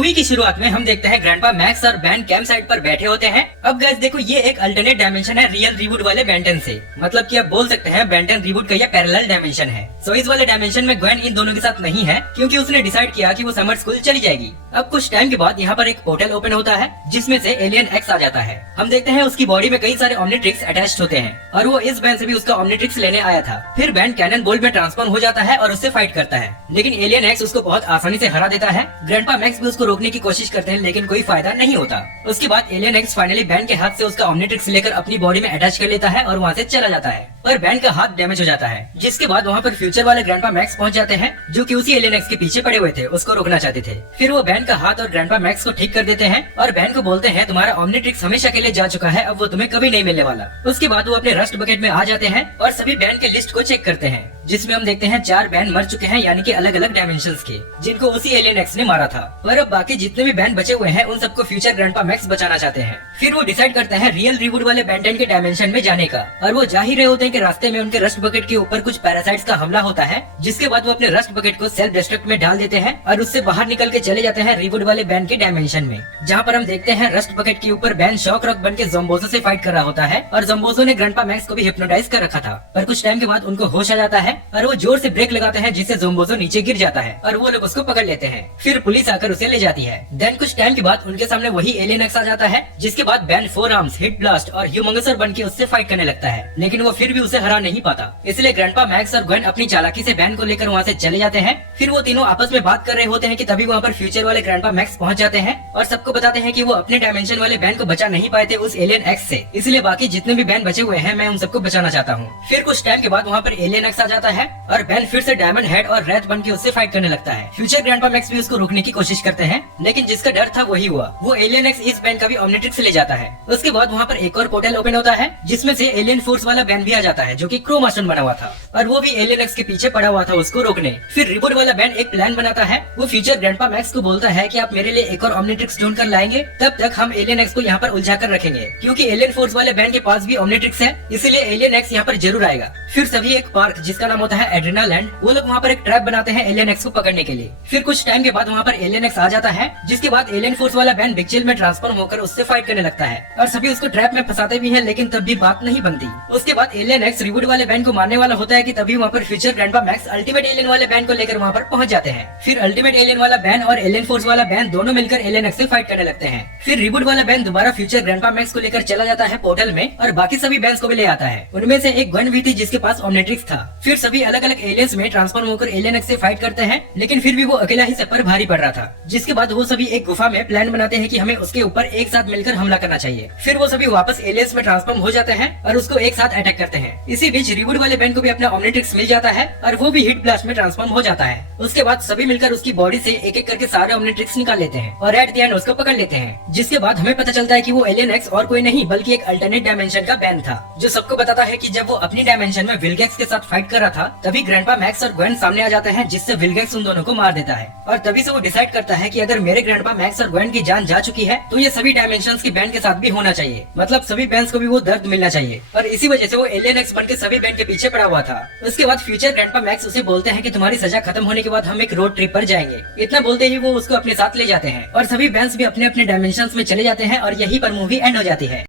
Movie की शुरुआत में हम देखते हैं ग्रैंडपा मैक्स और बैन कैंप साइट पर बैठे होते हैं। अब गाइस देखो, ये एक अल्टरनेट डायमेंशन है रियल रिबूट वाले बेंटन से। मतलब कि आप बोल सकते हैं बेंटन रिबूट का ये पैरेलल डायमेंशन है। सो इस वाले डायमेंशन में ग्वेन इन दोनों के साथ नहीं है, क्योंकि उसने डिसाइड किया कि वो समर स्कूल चली जाएगी। अब कुछ टाइम के बाद यहाँ पर एक पोर्टल ओपन होता है, जिसमें से एलियन एक्स आ जाता है। हम देखते हैं उसकी बॉडी में कई सारे ओमनिट्रिक्स अटैच्ड होते हैं, और वो इस बैन से भी उसका ओमनिट्रिक्स लेने आया था। फिर बैन कैनन बोल्ट में ट्रांसफॉर्म हो जाता है और उससे फाइट करता है, लेकिन एलियन एक्स उसको बहुत आसानी से हरा देता है। ग्रैंडपा मैक्स भी उसको रोकने की कोशिश करते हैं, लेकिन कोई फायदा नहीं होता। उसके बाद एलियन एक्स फाइनली बैन के हाथ से उसका ओमनिट्रिक्स लेकर अपनी बॉडी में अटैच कर लेता है और वहाँ से चला जाता है। पर बैन का हाथ डैमेज हो जाता है, जिसके बाद वहाँ पर फ्यूचर वाले ग्रैंडपा मैक्स पहुँच जाते हैं, जो कि उसी एलियन एक्स के पीछे पड़े हुए थे, उसको रोकना चाहते थे। फिर वो बैन का हाथ और ग्रैंडपा मैक्स को ठीक कर देते हैं और बैन को बोलते हैं तुम्हारा ओमनिट्रिक्स हमेशा के लिए जा चुका है, अब वो तुम्हें कभी नहीं मिलने वाला। उसके बाद वो अपने रस्ट बकेट में आ जाते हैं और सभी बैन के लिस्ट को चेक करते हैं, जिसमें हम देखते हैं 4 बैन मर चुके हैं, यानी कि अलग अलग डायमेंशंस के, जिनको उसी एलियन एक्स ने मारा था। पर अब बाकी जितने भी बैन बचे हुए हैं उन सबको फ्यूचर ग्रैंडपा मैक्स बचाना चाहते हैं। फिर वो डिसाइड करते हैं रियल रिबूट वाले बेंटन के डायमेंशन में जाने का, और वो जा ही रहे होते हैं कि रास्ते में उनके रस्ट बकेट के ऊपर कुछ पैरासाइट्स का हमला होता है, जिसके बाद वो अपने रस्ट बकेट को सेल्फ डिस्ट्रक्ट में डाल देते हैं और उससे बाहर निकल के चले जाते हैं रिबूट वाले बैन के डायमेंशन में, जहाँ पर हम देखते हैं रस्ट बकेट के ऊपर बैन शॉक रॉक बन के ज़ोम्बोजो से फाइट कर रहा होता है, और ज़ोम्बोजो ने ग्रैंडपा मैक्स को भी हिप्नोटाइज कर रखा था। पर कुछ टाइम के बाद उनको होश आ जाता है और वो जोर से ब्रेक लगाते हैं, जिससे ज़ोम्बोजो नीचे गिर जाता है और वो लोग उसको पकड़ लेते हैं। फिर पुलिस आकर उसे ले जाती है। देन कुछ टाइम के बाद उनके सामने वही एलियन एक्स आ जाता है, जिसके बाद बैन 4 आर्म्स, हिट ब्लास्ट और ह्यूमंगसर बन के उससे फाइट करने लगता है, लेकिन वो फिर भी उसे हरा नहीं पाता। इसलिए ग्रैंडपा मैक्स और ग्वेन अपनी चालाकी से बैन को लेकर वहाँ से चले जाते हैं। फिर वो तीनों आपस में बात कर रहे होते हैं कि तभी वहाँ पर फ्यूचर वाले ग्रैंडपा मैक्स पहुँच जाते हैं और सबको बताते हैं कि वो अपने डायमेंशन वाले बैन को बचा नहीं पाए थे उस एलियन एक्स से, इसलिए बाकी जितने भी बैन बचे हुए हैं मैं उन सबको बचाना चाहता हूँ। फिर कुछ टाइम के बाद वहाँ पर एलियन एक्स आ जाता है और बैन फिर से डायमंड हेड और रेथ बन के उससे फाइट करने लगता है। फ्यूचर ग्रैंडपा मैक्स भी उसको रोकने की कोशिश करते हैं, लेकिन जिसका डर था वही हुआ। वो एलियन एक्स इस बैन का भी ओमनिट्रिक्स ले जाता है। उसके बाद वहाँ पर एक और पोर्टल ओपन होता है, जिसमें से एलियन फोर्स वाला बैन भी आ जाता है, जो कि क्रो मास्टर बना हुआ था, और वो भी एलियन एक्स के पीछे पड़ा हुआ था उसको रोकने। फिर रिबूट वाला बैन एक प्लान बनाता है। वो फ्यूचर ग्रैंडपा मैक्स को बोलता है कि आप मेरे लिए एक और ओमनिट्रिक्स ढूंढ कर लाएंगे, तब तक हम एलियन एक्स को यहाँ पर उलझा कर रखेंगे, क्योंकि एलियन फोर्स वाले बैन के पास भी ओमनिट्रिक्स है, इसीलिए एलियन एक्स यहाँ पर जरूर आएगा। फिर सभी एक पार्क जिसका नाम होता है एड्रेनालैंड, वो लोग वहाँ पर एक ट्रैप बनाते हैं एलियन एक्स को पकड़ने के लिए। फिर कुछ टाइम के बाद वहाँ पर एलियन एक्स आ जाता है, जिसके बाद एलियन फोर्स वाला बैन बिग चिल में ट्रांसफॉर्म होकर उससे फाइट करने लगता है, और सभी उसको ट्रैप में फंसाते भी हैं, लेकिन तब भी बात नहीं बनती। उसके बाद एलियन एक्स रिबूट वाले बैन को मारने वाला होता है कि तभी वहाँ पर future grandpa max ultimate alien वाले बैन को लेकर वहाँ पर पहुँच जाते हैं। फिर अल्टीमेट एलियन वाला बैन और एलियन फोर्स वाला बैन दोनों मिलकर एलियन एक्स से फाइट करने लगते हैं। फिर रिबूट वाला बैन दोबारा फ्यूचर ग्रैंडपा मैक्स को लेकर चला जाता है पोर्टल में, और बाकी सभी बैन्स को भी ले आता है। उनमें से एक ग्वेन भी थी जिसके पास ओमनिट्रिक्स था। फिर सभी अलग अलग एलियंस में ट्रांसफॉर्म होकर एलियन एक्स से फाइट करते हैं, लेकिन फिर भी वो अकेला ही सब पर भारी पड़ रहा था। जिसके बाद वो सभी एक गुफा में प्लान बनाते हैं कि हमें उसके ऊपर एक साथ मिलकर हमला करना चाहिए। फिर वो सभी वापस एलियंस में ट्रांसफॉर्म हो जाते हैं और उसको एक साथ अटैक करते हैं। इसी बीच रिबूट वाले बैन को भी अपना ओमनिट्रिक्स मिल जाता है और वो भी हिट ब्लास्ट में ट्रांसफॉर्म हो जाता है। उसके बाद सभी मिलकर उसकी बॉडी से एक एक करके सारे ओमनिट्रिक्स निकाल लेते हैं और एट द एंड उसको पकड़ लेते हैं। जिसके बाद हमें पता चलता है कि वो एलियन एक्स और कोई नहीं बल्कि एक अल्टरनेट डायमेंशन का बैन था, जो सबको बताता है कि जब वो अपनी डायमेंशन में विल्गेक्स के साथ फाइट कर रहा था, तभी ग्रैंडपा मैक्स और ग्वेन सामने आ जाते हैं, जिससे विल्गेक्स उन दोनों को मार देता है। और तभी से वो डिसाइड करता है कि अगर मेरे ग्रैंडपा मैक्स और ग्वेन की जान जा चुकी है, तो ये सभी डायमेंशंस के बैन के साथ भी होना चाहिए, मतलब सभी बैन्स को भी वो दर्द मिलना चाहिए। और इसी वजह से वो एलियन एक्स बन के सभी बैन के पीछे पड़ा हुआ था। उसके बाद फ्यूचर ग्रैंडपा मैक्स उसे बोलते हैं कि तुम्हारी सजा खत्म होने के बाद हम एक रोड ट्रिप पर जाएंगे। इतना बोलते ही वो उसको अपने साथ ले जाते हैं और सभी बैन्स भी अपने अपने डायमेंशंस में चले जाते हैं और यहीं पर मूवी एंड हो जाती है।